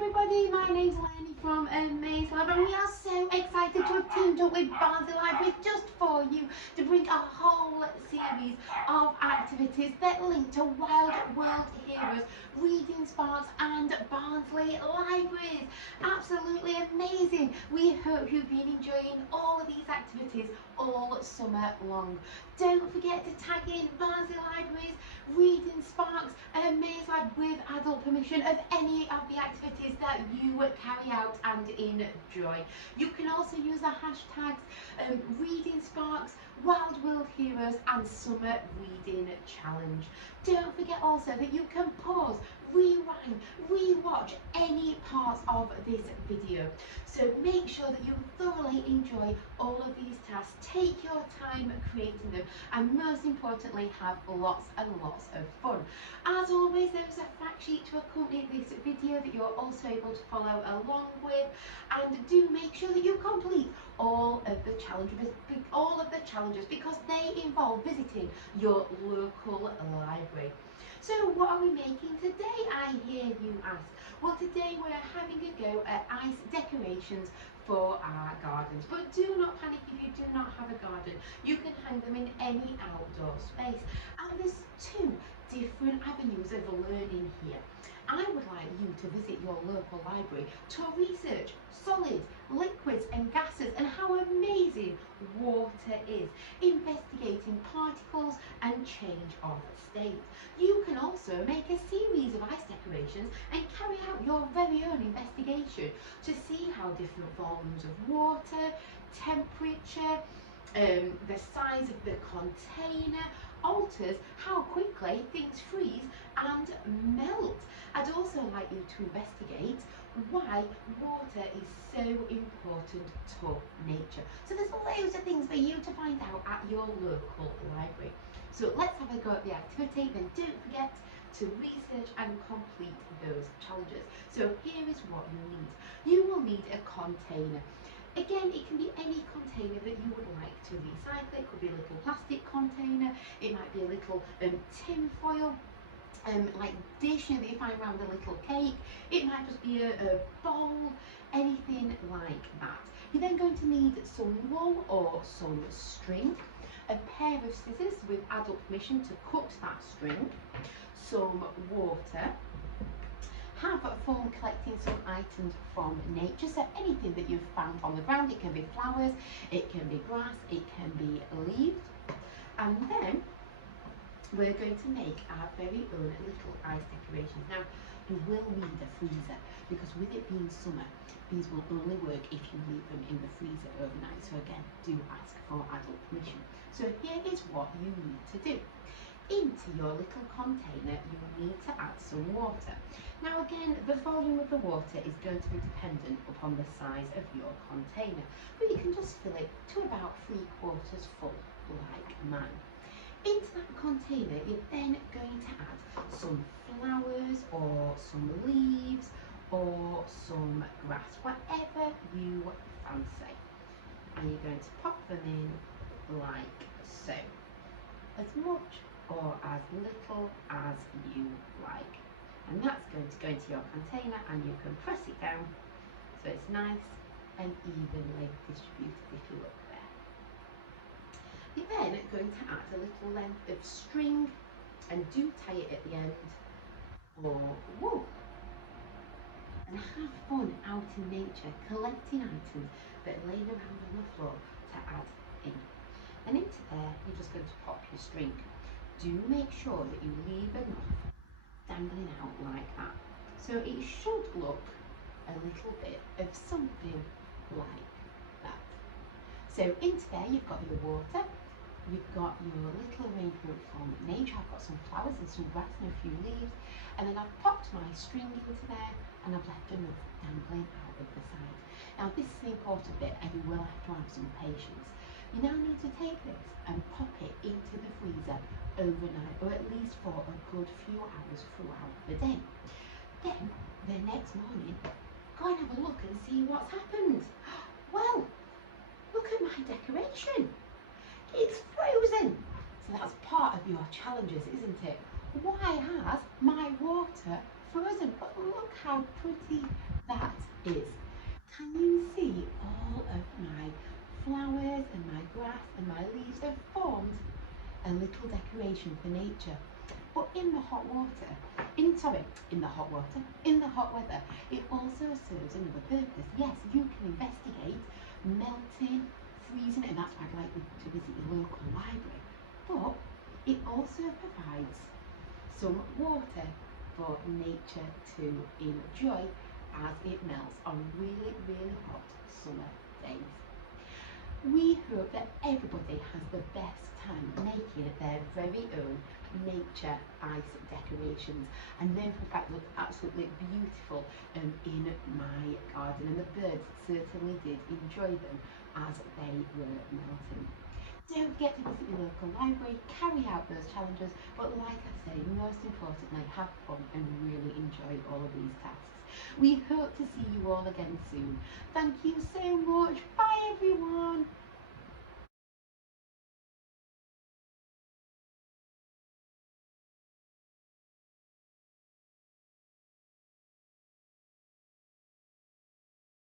everybody, my name's Lenny from Amaze Lab, and we are so excited to have teamed up with Barnsley Library just for you to bring a whole series of activities that link to Wild World Heroes, Reading Sparks and Barnsley Libraries. Absolutely amazing. We hope you've been enjoying all of these activities all summer long. Don't forget to tag in Barnsley Libraries, Reading Sparks and Amaze Lab with adult permission of any of the activities that you carry out and enjoy. You can also use the hashtags Reading Sparks, Wild World Heroes and Summer Reading Challenge. Don't forget also that you can pause, rewind, rewatch any parts of this video. So make sure that you thoroughly enjoy all of these tasks, take your time creating them, and most importantly have lots and lots of fun. As always, there's a fact sheet to accompany this video that you're also able to follow along with, and do make sure that you complete all of the challenges because they involve visiting your local library. So what are we making today, I hear you ask? Well, today we're having a go at ice decorations for our gardens, but do not panic if you do not have a garden. You can hang them in any outdoor space, and there's two different avenues of learning here. I would like you to visit your local library to research solids, liquids and gases and how amazing water is, investigating particles and change of state. You can also make a series of ice decorations and carry out your very own investigation to see how different volumes of water, temperature, the size of the container alters how quickly things freeze and melt. I'd also like you to investigate why water is so important to nature. So there's loads of things for you to find out at your local library. So let's have a go at the activity, then don't forget to research and complete those challenges. So here is what you need. You will need a container. Again, it can be any container that you would like to recycle. It could be a little plastic container, it might be a little tin foil, like dish that you find around a little cake. It might just be a bowl, anything like that. You're then going to need some wool or some string, a pair of scissors with adult permission to cut that string, some water. Have fun collecting some items from nature, so anything that you've found on the ground. It can be flowers, it can be grass, it can be leaves. And then we're going to make our very own little ice decorations. Now, you will need a freezer because with it being summer, these will only work if you leave them in the freezer overnight. So again, do ask for adult permission. So here is what you need to do. Into your little container, you will need to add some water. Now again, the volume of the water is going to be dependent upon the size of your container, but you can just fill it to about 3/4 full, like mine. Into that container, you're then going to add some flowers or some leaves or some grass, whatever you fancy. And you're going to pop them in like so, as much or as little as you like. And that's going to go into your container and you can press it down so it's nice and evenly distributed if you look there. You're then going to add a little length of string and do tie it at the end or wool. And have fun out in nature collecting items that are laying around on the floor to add in. And into there you're just going to pop your string. Do make sure that you leave enough dangling out like that. So it should look a little bit of something like that. So into there you've got your water, you've got your little arrangement from nature. I've got some flowers and some grass and a few leaves, and then I've popped my string into there and I've left enough dangling out of the side. Now this is the important bit and you will have to have some patience. You now need to take this and pop it into the freezer overnight, or at least for a good few hours throughout the day. Then, the next morning, go and have a look and see what's happened. Well, look at my decoration. It's frozen. So that's part of your challenges, isn't it? Why has my water frozen? But look how pretty that is. Can you see all of my flowers and my grass and my leaves have formed a little decoration for nature? But in the hot water, in the hot weather, it also serves another purpose. Yes, you can investigate melting, freezing, and that's why I'd like you to visit your local library. But it also provides some water for nature to enjoy as it melts on really, really hot summer days. We hope that everybody has the best time making their very own nature ice decorations, and they in fact look absolutely beautiful in my garden, and the birds certainly did enjoy them as they were melting. Don't forget to visit your local library, carry out those challenges, but like I say, most importantly, have fun and really enjoy all of these tasks. We hope to see you all again soon. Thank you so much. Bye everyone.